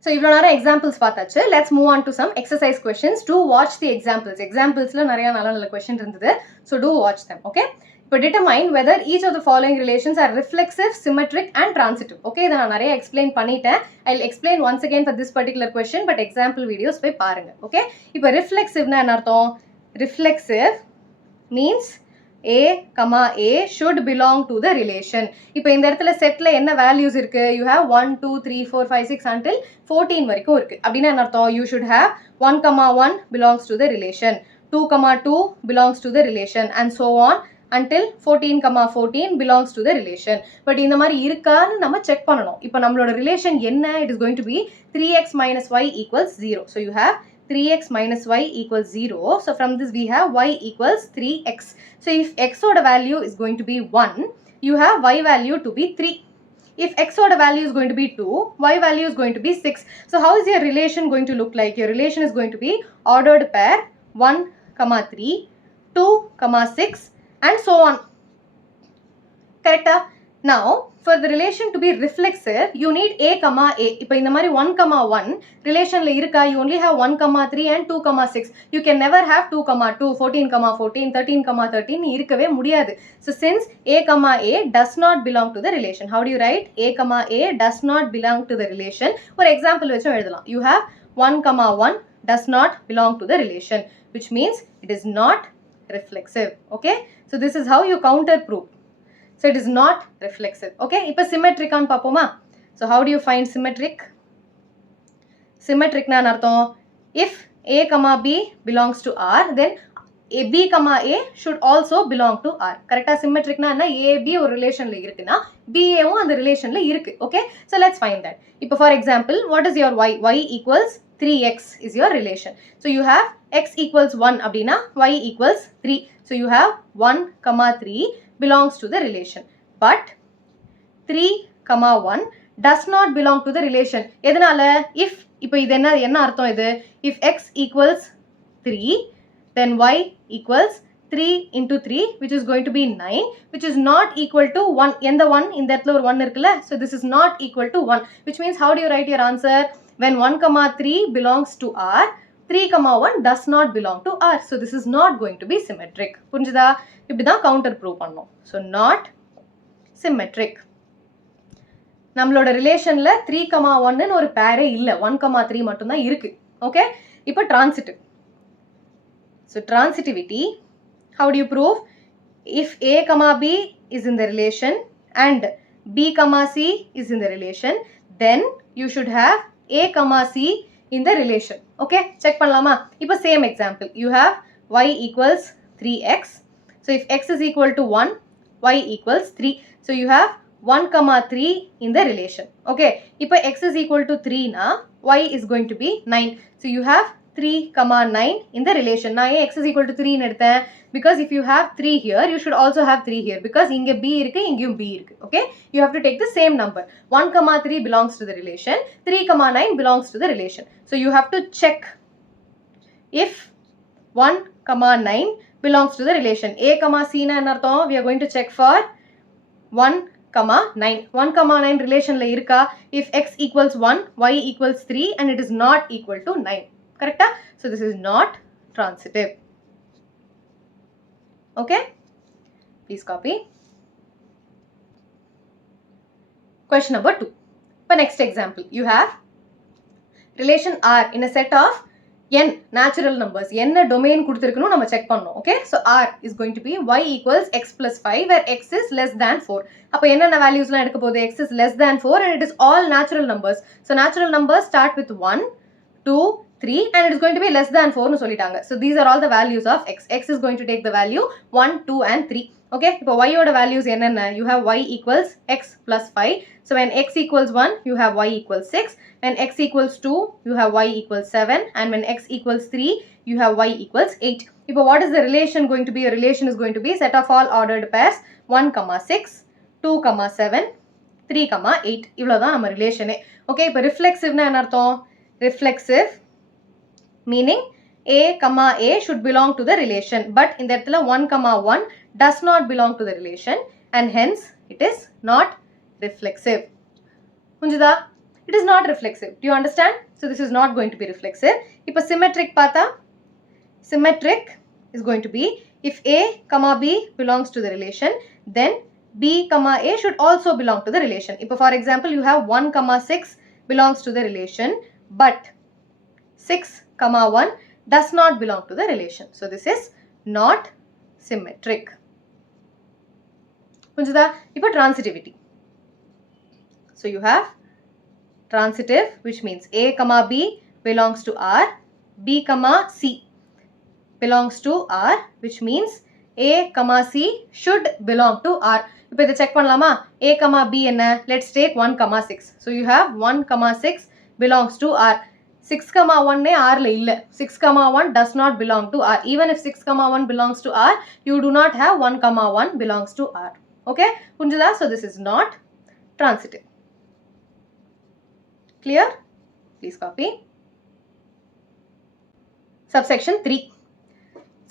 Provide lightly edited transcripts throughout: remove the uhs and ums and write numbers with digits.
So, if you have examples, let's move on to some exercise questions. Do watch the examples. Examples la nariya nalla questions irundhudu. So, do watch them. Okay. But determine whether each of the following relations are reflexive, symmetric, and transitive. Okay. Then I nariya explain panniten. I'll explain once again for this particular question, but example videos poi paarenga. Okay. Ipo reflexive na enna artham? Reflexive means A, A should belong to the relation. இப்போ இந்த இடத்துல செட்ல என்ன values இருக்கு? You have 1, 2, 3, 4, 5, 6 until 14 வரைக்கும் இருக்கு. அப்படின்னா என்ன அர்த்தம்? You should have 1, 1 belongs to the relation. 2, 2 belongs to the relation and so on until 14, 14 belongs to the relation. But இந்த மாதிரி இருக்கான்னு நம்ம செக் பண்ணணும். இப்போ நம்மளோட relation என்ன? It is going to be 3x minus y equals 0. So you have 3x minus y equals 0. So from this we have y equals 3x. So if x order value is going to be 1, you have y value to be 3. If x order value is going to be 2, y value is going to be 6. So how is your relation going to look like? Your relation is going to be ordered pair 1, 3, 2, 6 and so on. Correct? Now, for the relation to be reflexive, you need A, A. இப்போ இந்த மாதிரி 1, 1 relationல இருக்கா? You only have 1, 3 and 2, 6. You can never have 2, 2, 14, 14, 13, 13 இருக்கவே முடியாது. So, since A, A does not belong to the relation, how do you write? A, does not belong to the relation. ஒரு example வச்சும் எழுதலாம். You have 1, 1 does not belong to the relation, which means it is not reflexive. Okay? So, this is how you counter proof. So, it is not reflexive. Okay. இப்போ symmetric on பாப்போமா? So, how do you find symmetric? Symmetric na அர்த்தம் if A, B belongs to R, then B, A should also belong to R. Correct? Symmetric na A, B ஒரு relationல இருக்குனா B, A அந்த relationல இருக்கு. Okay. So, let's find that. இப்போ for example, what is your y? Y equals 3x is your relation. So, you have x equals 1 அப்படினா y equals 3. So, you have 1, 3 belongs to the relation. But 3, 1 does not belong to the relation. எதனால? If, இப்போ இது என்ன அர்த்தம் இது? If x equals 3, then y equals 3 into 3, which is going to be 9, which is not equal to 1. எந்த 1? இந்த இடத்துல ஒரு 1 இருக்குல்ல? So, this is not equal to 1, which means how do you write your answer? When 1, 3 belongs to R, 3, 1 does not belong to R. So, this is not going to be symmetric. புரிஞ்சுதா? இப்படிதான் counter prove பண்ணோம். So, not symmetric. நம்மளோட ரிலேஷன்ல 3, 1 ஒரு பேரே இல்ல. 1, 3 மட்டும் தான் இருக்கு. ஓகே? இப்போ transitive. So, transitivity, how do you prove? If A, B is in the relation and B, C is in the relation, then you should have A, C in the relation. Okay? Check பண்ணலாமா? இப்போ same example. You have y equals 3x. So, if x is equal to 1, y equals 3. So, you have 1, 3 in the relation. Okay. இப்போ x is equal to 3 na, y is going to be 9. So, you have 3, 9 in the relation. நான் x is equal to 3 எடுத்தேன். Because if you have 3 here, you should also have 3 here. Because இங்க b இருக்கு, இங்கயும் b இருக்கு. Okay. You have to take the same number. 1, 3 belongs to the relation. 3, 9 belongs to the relation. So, you have to check if 1, 9 belongs to the relation. A, C na என்ன அர்த்தம்? We are going to check for 1, 9. 1, 9 relationல இருக்கா? If x equals 1, y equals 3 and it is not equal to 9. Correct? So, this is not transitive. Okay? Please copy. Question number 2. For next example, you have relation R in a set of n natural numbers. என்ன domain கொடுத்திருக்கணும் நம்ம check பண்ணணும். Okay? So, R is going to be y equals x plus 5 where x is less than 4. அப்போ என்னென்ன valuesலாம் எடுக்க போகுது? X is less than 4 and it is all natural numbers. So, natural numbers start with 1, 2, 3 and it is going to be less than 4 னு சொல்லிட்டாங்க. So, these are all the values of x. X is going to take the value 1, 2 and 3. Okay? இப்போ y ஓட values என்னென்ன? You have y equals x plus 5. So, when x equals 1, you have y equals 6. When x equals 2, you have y equals 7. And when x equals 3, you have y equals 8. இப்போ what is the relation going to be? A relation is going to be set of all ordered pairs 1, 6, 2, 7, 3, 8. இவ்வளவுதான் நம்ம ரிலேஷனே. Okay, இப்போ ரிஃப்ளெக்சிவ்னா என்ன அர்த்தம்? Reflexive meaning A, A should belong to the relation. But in the இடத்துல 1, 1 does not belong to the relation and hence it is not reflexive. புரிஞ்சுதா? it is not reflexive. Do you understand? So this is not going to be reflexive. இப்போ symmetric பார்த்தா, symmetric is going to be if A comma B belongs to the relation, then B comma A should also belong to the relation. இப்போ for example, you have 1 comma 6 belongs to the relation, but 6 comma 1 does not belong to the relation. So this is not symmetric. புரிஞ்சுதா? இப்போ transitivity. So you have transitive, which means A comma B belongs to R, B comma C belongs to R, which means A comma C should belong to R. இப்போ இதை check பண்ணலாமா? A comma B என்ன? Let's take 1 comma 6. So you have 1 comma 6 belongs to R. 6 comma 1 R ல இல்ல. 6 comma 1 does not belong to R. Even if 6 comma 1 belongs to R, you do not have 1 comma 1 belongs to R. Okay? புரிஞ்சுதா? So this is not transitive. Clear? Please copy. Subsection 3.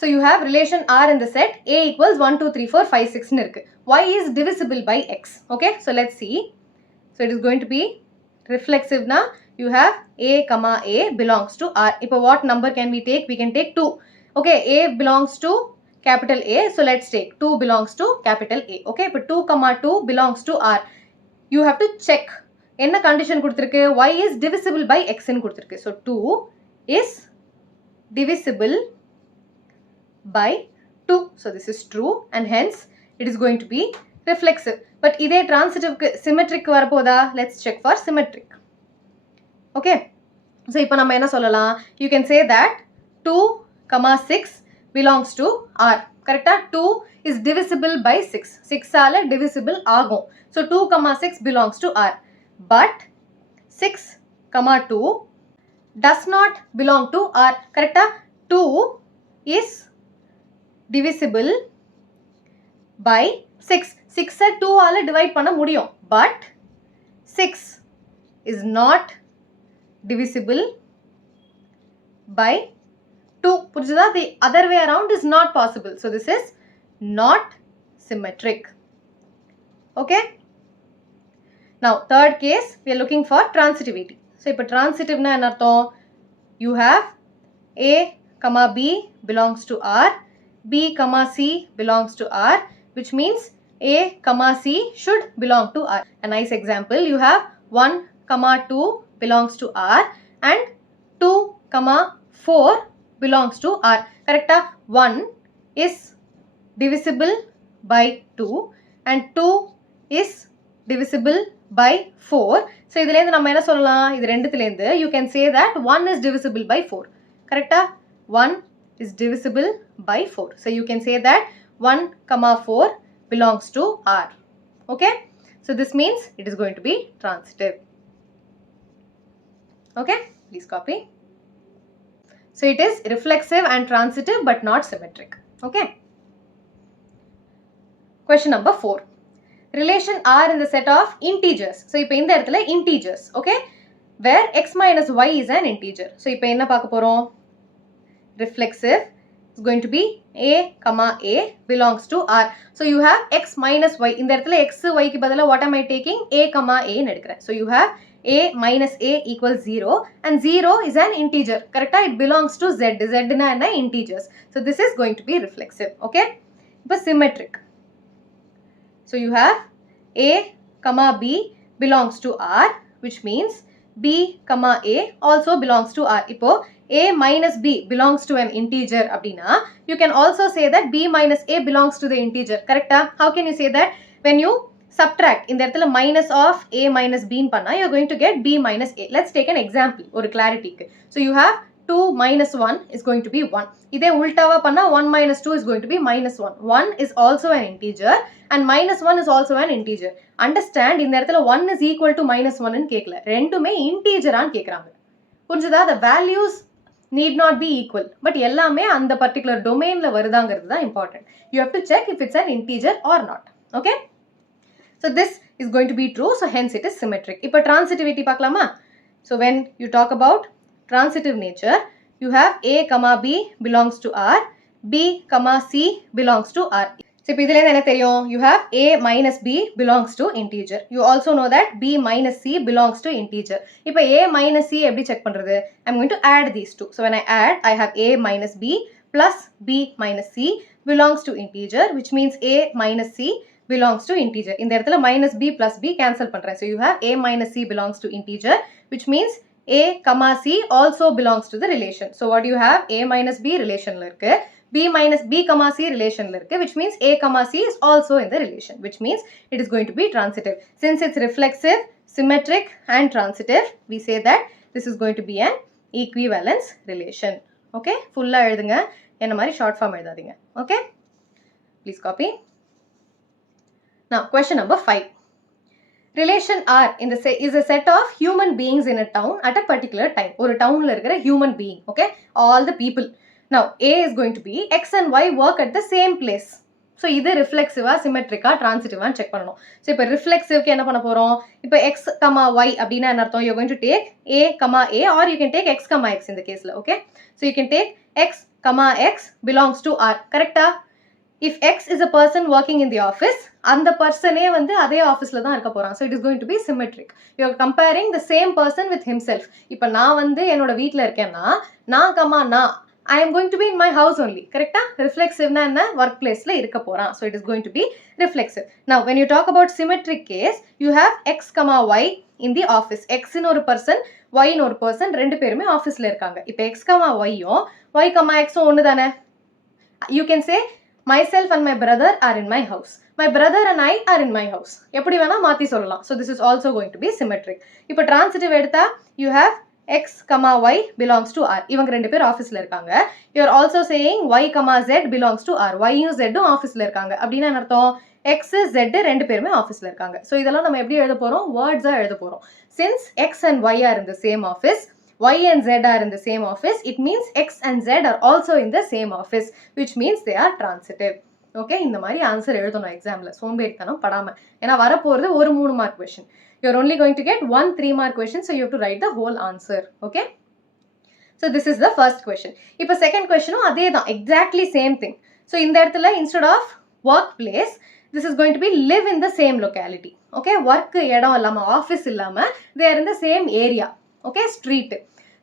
So you have relation R in the set A equals 1, 2, 3, 4, 5, 6 னு இருக்கு. Y is divisible by X. Okay? So let's see. So it is going to be reflexive na. You have A comma A belongs to R. இப்போ what number can we take? We can take 2. Okay? A belongs to capital A. So let's take 2 belongs to capital A. Okay? இப்போ 2 comma 2 belongs to R. You have to check. என்ன condition கொடுத்திருக்கு? Y is divisible by X னு கொடுத்திருக்கு. So 2 is divisible by 2. So this is true and hence it is going to be reflexive. But இதே transitive symmetric வரப்போதா? Let's check for symmetric. Okay. So இப்போ நம்ம என்ன சொல்லலாம்? You can say that 2 comma 6 belongs to R. Correct? 2 is divisible by 6. 6 ஆல divisible ஆகும். So 2 comma 6 belongs to R. But 6 comma 2 does not belong to R. Correct? 2 is divisible by 6. 6 2 ஆல divide பண்ண முடியும். But 6 is not divisible by 2. புரிஞ்சுதா? The other way around is not possible. So this is not symmetric. Okay? Now third case, we are looking for transitivity. So இப்போ transitive na என்ன அர்த்தம்? You have A comma B belongs to R, B comma C belongs to R, which means A comma C should belong to R. A nice example, you have 1 comma 2 belongs to R and 2 comma 4 belongs to R. Correct? 1 is divisible by 2 and 2 is divisible by 4. So இதிலேந்து நம்ம என்ன சொல்லலாம்? இது ரெண்டுத்திலேந்து you can say that 1 is divisible by 4. Correct? 1 is divisible by 4. So you can say that 1 comma 4 belongs to R. Okay? So this means it is going to be transitive. Okay? Please copy. So it is reflexive and transitive but not symmetric. Okay? Question number 4. Relation R in the set of integers. So இப்போ இந்த இடத்துல integers. Okay? Where x minus y is an integer. So இப்போ என்ன பார்க்க போறோம்? Reflexive is going to be A comma A belongs to R. So you have x minus y. இந்த இடத்துல x y க்கு பதிலா what am I taking? A comma A னு எடுக்கிறேன். So you have A minus A equals 0 and 0 is an integer. Correct? It belongs to Z. Z na என்ன? Integers. So this is going to be reflexive. Okay? இப்போ symmetric. So you have A comma B belongs to R, which means B comma A also belongs to R. இப்போ A minus B belongs to an integer அப்படினா, you can also say that B minus A belongs to the integer. Correct? How can you say that? When you subtract, இந்த இடத்துல minus of A minus B பண்ணா, you are going to get B minus A. Let's take an example, ஒரு clarity. So you have 2 minus 1 is going to be 1. இதே உல்டாவா பண்ணா 1 minus 2 is going to be minus 1. 1 is also an integer and minus 1 is also an integer. Understand, இந்த இடத்துல 1 is equal to minus 1 ன்னு கேட்கல. ரெண்டுமே integer ஆன்னு கேட்குறாங்க. புரிஞ்சுதா? The values need not be equal. But எல்லாமே அந்த particular domainல வருதாங்கிறது தான் important. You have to check if it's an integer or not. Okay? So this is going to be true. So hence it is symmetric. இப்போ transitivity பார்க்கலாமா? So when you talk about transitive nature, you have A comma B belongs to R, B comma C belongs to R. So இப்போ இதிலே என்ன தெரியும்? You have a minus b belongs to integer. You also know that b minus c belongs to integer. இப்போ a minus c எப்படி check பண்றது? I'm going to add these two. So when I add, I have a minus b plus b minus c belongs to integer, which means a minus c belongs to integer. இந்த இடத்துல minus b plus b cancel பண்றேன். So you have a minus c belongs to integer, which means a comma c also belongs to the relation. So what do you have? A minus b relationல இருக்கு. B minus B comma C relation which means A comma C is also in the relation, which means it is going to be transitive. Since it's reflexive, symmetric and transitive, we say that this is going to be an equivalence relation. Okay, full-ஆ எழுதுங்க, என்ன மாதிரி short form எழுதாதீங்க. Okay, please copy. Now question number 5. Relation R in the is a set of human beings in a town at a particular time. ஒரு townல இருக்கிற human being, okay, all the people. Now, A is going to be X and Y work at the same place. So, இது reflexive, symmetric, transitive check பண்ணணும். So, இப்போ reflexive என்ன பண்ண போறோம்? இப்போ X, Y அப்படினா என்ன அர்த்தம்? You're going to take A, A or you can take X, X in the case. Okay? So, you can take X, X belongs to R. Correct? If X is a person working in the office, அந்த personே வந்து அதே ஆஃபீஸ்ல தான் இருக்க போறான். So, it is going to be symmetric. You are comparing the same person with himself. இப்போ நான் வந்து என்னோட வீட்ல இருக்கேன்னா, நான் I am going to be in my house only. Correct? Reflexive na enna workplace la irukka poran. So it is going to be reflexive. Now when you talk about symmetric case, you have X, Y in the office. X in ஒரு person, Y in ஒரு person, ரெண்டு பேருமே ஆஃபீஸ்ல இருக்காங்க. இப்போ X, Y யும் Y, X ஒன்னு தானே. You can say myself and my brother are in my house. My brother and I are in my house. எப்படி வேணா மாத்தி சொல்லலாம். So this is also going to be symmetric. இப்போ transitive எடுத்தா you have X, Y belongs to R. இவங்க ரெண்டு பேர் ஆஃபீஸ்ல இருக்காங்க. You are also saying Y, Z belongs to R. Y யும் Z ம் ஆஃபீஸ்ல இருக்காங்க. அப்படின்னா என்ன அர்த்தம்? X, Z ரெண்டு பேருமே ஆஃபீஸ்ல இருக்காங்க. So இதெல்லாம் நம்ம எப்படி எழுத போறோம்? Words-ஆ எழுத போறோம். Since X and Y are in the same office, Y and Z are in the same office, it means X and Z are also in the same office, which means they are transitive. Okay, இந்த மாதிரி answer எழுதணும் எக்ஸாம்ல. சோம்பேறித்தனம் படாம. ஏன்னா வரப்போறது ஒரு 3 mark question. You are only going to get one 3-mark question, so you have to write the whole answer. Okay? So this is the first question. இப்போ second question அதே தான், exactly same thing. So இந்த இடத்துல instead of workplace, this is going to be live in the same locality. Okay? Work இடம் இல்லாம, office இல்லாம, they are in the same area. Okay? Street.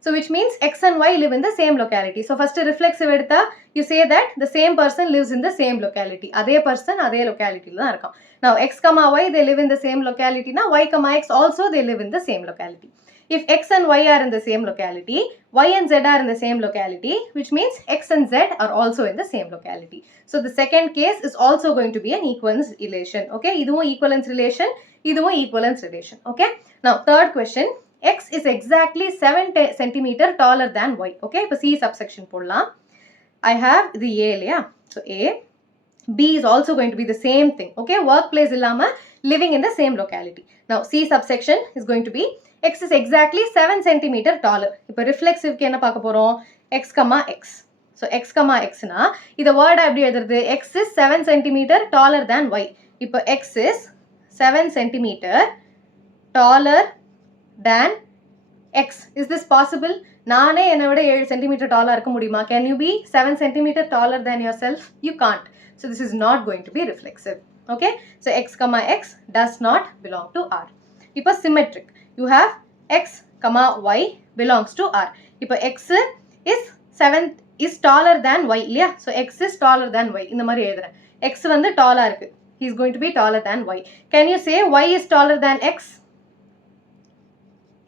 So which means X and Y live in the same locality. So first reflexive எடுத்தா, you say that the same person lives in the same locality. அதே person அதே locality தான் இருக்கான். Now X, Y they live in the same locality. Now Y, X also they live in the same locality. If X and Y are in the same locality, Y and Z are in the same locality, which means X and Z are also in the same locality. So the second case is also going to be an equivalence relation. Okay? இதுவும் equivalence relation, இதுவும் equivalence relation. Okay? Now third question. X is exactly 7 cm taller than Y. Okay, இப்போ C subsection போடலாம். I have the A இல்லையா? So A. B is also going to be the same thing. Okay, workplace இல்லாம living in the same locality. Now C subsection is going to be X is exactly 7 cm taller. இப்போ reflexive என்ன பார்க்க போறோம்? X, X. So X, X னா இத word எப்படி எழுதுறது? X is 7 cm taller than Y. இப்போ X is 7 cm taller than X. Is this possible? நானே என்னை விட 7 cm taller இருக்க முடியுமா? Can you be 7 cm taller than yourself? You can't. So this is not going to be reflexive. Okay? So X, X does not belong to R. இப்போ symmetric. You have X, Y belongs to R. இப்போ X is taller than Y இல்லையா? So X is taller than Y. இந்த மாதிரி எழுதுறேன். X வந்து டாலா இருக்கு. He is going to be taller than Y. Can you say Y is taller than X?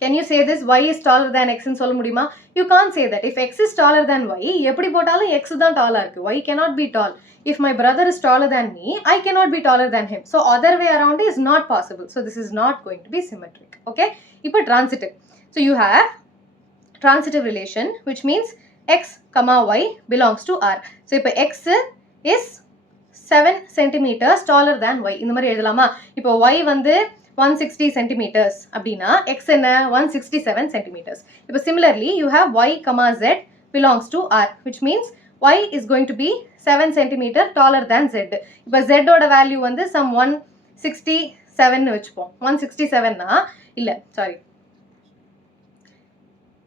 Can you say this? Y is taller than X ன்னு சொல்ல முடியுமா? You can't say that. If X is taller than Y, எப்படி போட்டாலும் X தான் டாலா இருக்கு. Y cannot be tall. If my brother is taller than me, I cannot be taller than him. So other way around is not possible. So this is not going to be symmetric. Okay? இப்போ transitive. So you have transitive relation, which means X, Y belongs to R. So இப்போ X is 7 centimeters taller than Y. இந்த மாதிரி எழுதலாமா? இப்போ Y வந்து 160 centimeters அப்படின்னா X என்ன 167 centimeters. இப்போ similarly you have Y, Z belongs to R, which means Y is going to be 7 centimeter taller than Z. இப்போ Z ஓட value வந்து some 167 னு வச்சுப்போம். 167 னா இல்ல sorry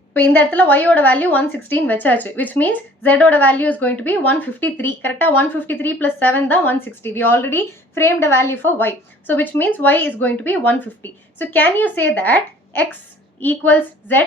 இப்போ இந்த இடத்துல y ஓட வேல்யூ 116 வச்சாச்சு, which means z ஓட value is going to be 153. கரெக்டா 153 plus 7 தான் 160. We already framed a value for y. So which means y is going to be 150. So can you say that x equals z?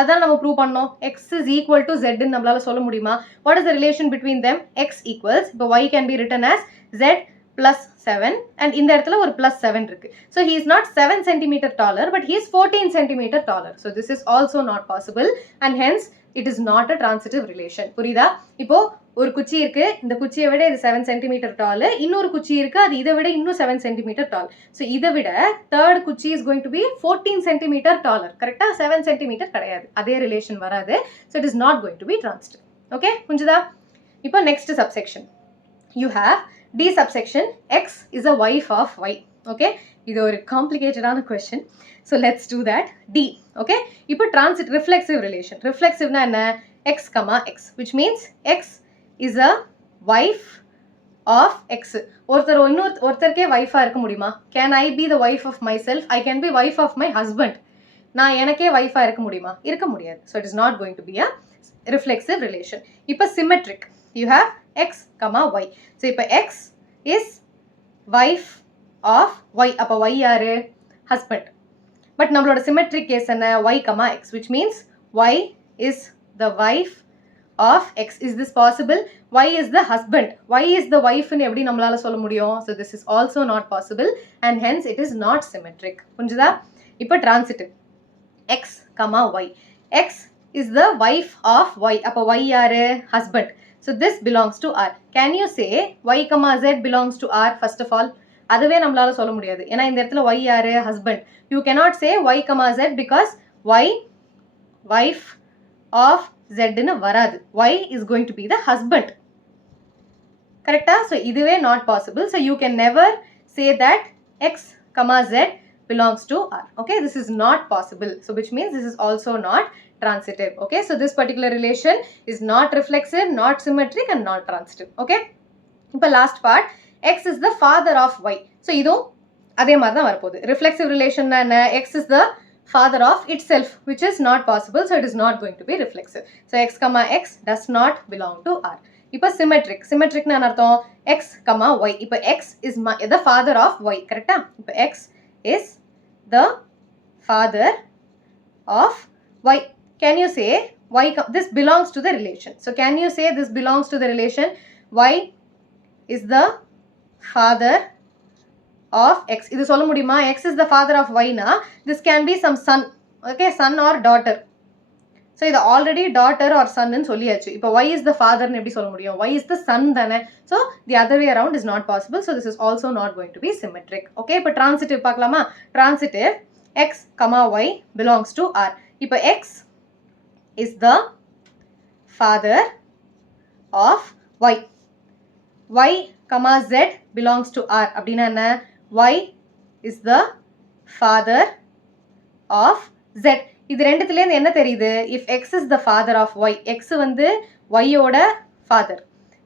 அதான் நம்ம prove பண்ணோம். x is equal to z ன்னு நம்மளால சொல்ல முடியுமா? What is the relation between them? x equals, இப்போ y can be written as z plus 7 and இந்த இடத்துல ஒரு plus 7 இருக்கு. So he is not 7 cm taller but he is 14 cm taller. So this is also not possible and hence it is not a transitive relation. புரியுதா? இப்போ ஒரு குச்சி இருக்கு, இந்த குச்சியை விட இது 7 cm tall, இன்னொரு குச்சி இருக்கு, அது இதை விட இன்னும் 7 cm tall. So இதை விட third குச்சி is going to be 14 cm taller. கரெக்டா 7 cm கிடையாது, அதே ரிலேஷன் வராது. So it is not going to be transitive. Okay, புரிஞ்சுதா? இப்போ next subsection. You have D subsection x is a wife of y. Okay, இது ஒரு complicated ஆன question. So let's do that. D. Okay, இப்போ transit reflexive relation. Reflexive na என்ன? x, x, which means x is a wife of x. ஒருத்தருக்கே wife இருக்க முடியுமா? Can I be the wife of myself? I can be wife of my husband. நான் எனக்கே wife இருக்க முடியுமா? இருக்க முடியாது. So it is not going to be a reflexive relation. இப்போ symmetric. You have x, y. So இப்போ x is wife of y. அப்போ y யாரு? Husband. But நம்மளோட symmetric case என்ன? y, x, which means y is the wife of x. Is this possible? Y is the husband. Y is the wife ன்னு எப்படி நம்மளால சொல்ல முடியும்? So this is also not possible and hence it is not symmetric. புரிஞ்சுதா? இப்போ transitive. x, y. x is the wife of y. அப்போ y யாரு? Husband. So this belongs to R. Can you say y, z belongs to R first of all? அதுவே நம்மளால சொல்ல முடியாது. ஏன்னா இந்த இடத்துல y யாரு? Husband. You cannot say y, z because y wife of z ன்னு வராது. y is going to be the husband. கரெக்டா? So இதுவே not possible. So you can never say that x, z belongs to R. Okay, this is not possible. So which means this is also not transitive. Okay, so this particular relation is not reflexive, not symmetric and not transitive. Okay, இப்போ last part, x is the father of y. So இதுவும் அதே மாதிரி தான் வரப்போகுது. reflexive relation என்ன? x is the father of itself, which is not possible. So it is not going to be reflexive. So x, x does not belong to R. இப்போ symmetric. symmetric ன்னு அர்த்தம் x, y. இப்போ x is the father of y. கரெக்டா? இப்போ x is the father of y. Can you say y, this belongs to the relation? So can you say this belongs to the relation? Y is the father of x. இது சொல்ல முடியுமா? x is the father of y na, this can be some son. Okay, son or daughter. So இது already daughter or son ன்னு சொல்லியாச்சு. இப்போ y is the father ன்னு எப்படி சொல்ல முடியும்? y is the son தானே. So the other way around is not possible. So this is also not going to be symmetric. Okay, இப்போ transitive பார்க்கலாமா? Transitive, x, y belongs to R. இப்போ x is the father of y. y, z belongs to R. அப்படின்னா என்ன? y is the father of z. இது ரெண்டுத்துலேருந்து என்ன தெரியுது? If x is the father of y, x வந்து y ஓட father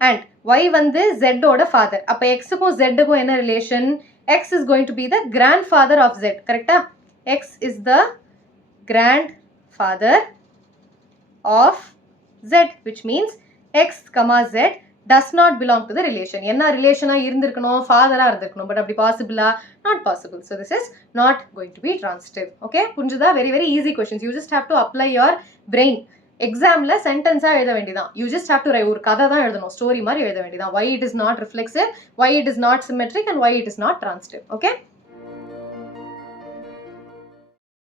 and y வந்து z ஓட father. அப்போ x-க்கும் z-க்கும் என்ன relation? x is going to be the grandfather of z. கரெக்டா? x is the grandfather of z, which means x, z does not belong to the relation. என்ன ரிலேஷனா இருந்திருக்கணும்? ஃபாதரா இருந்திருக்கணும். But அப்படி பாசிபிளா? Not possible. So this is not going to be transitive. Okay, புரிஞ்சுதா? Very very easy questions. You just have to apply your brain. எக்ஸாமில் சென்டென்ஸாக எழுத வேண்டியதான். யூ ஜஸ்ட் ஹேவ் டு ஒரு கதை தான் எழுதணும், ஸ்டோரி மாதிரி எழுத வேண்டியதான். why it is not reflexive, why it is not symmetric and why it is not transitive. Okay.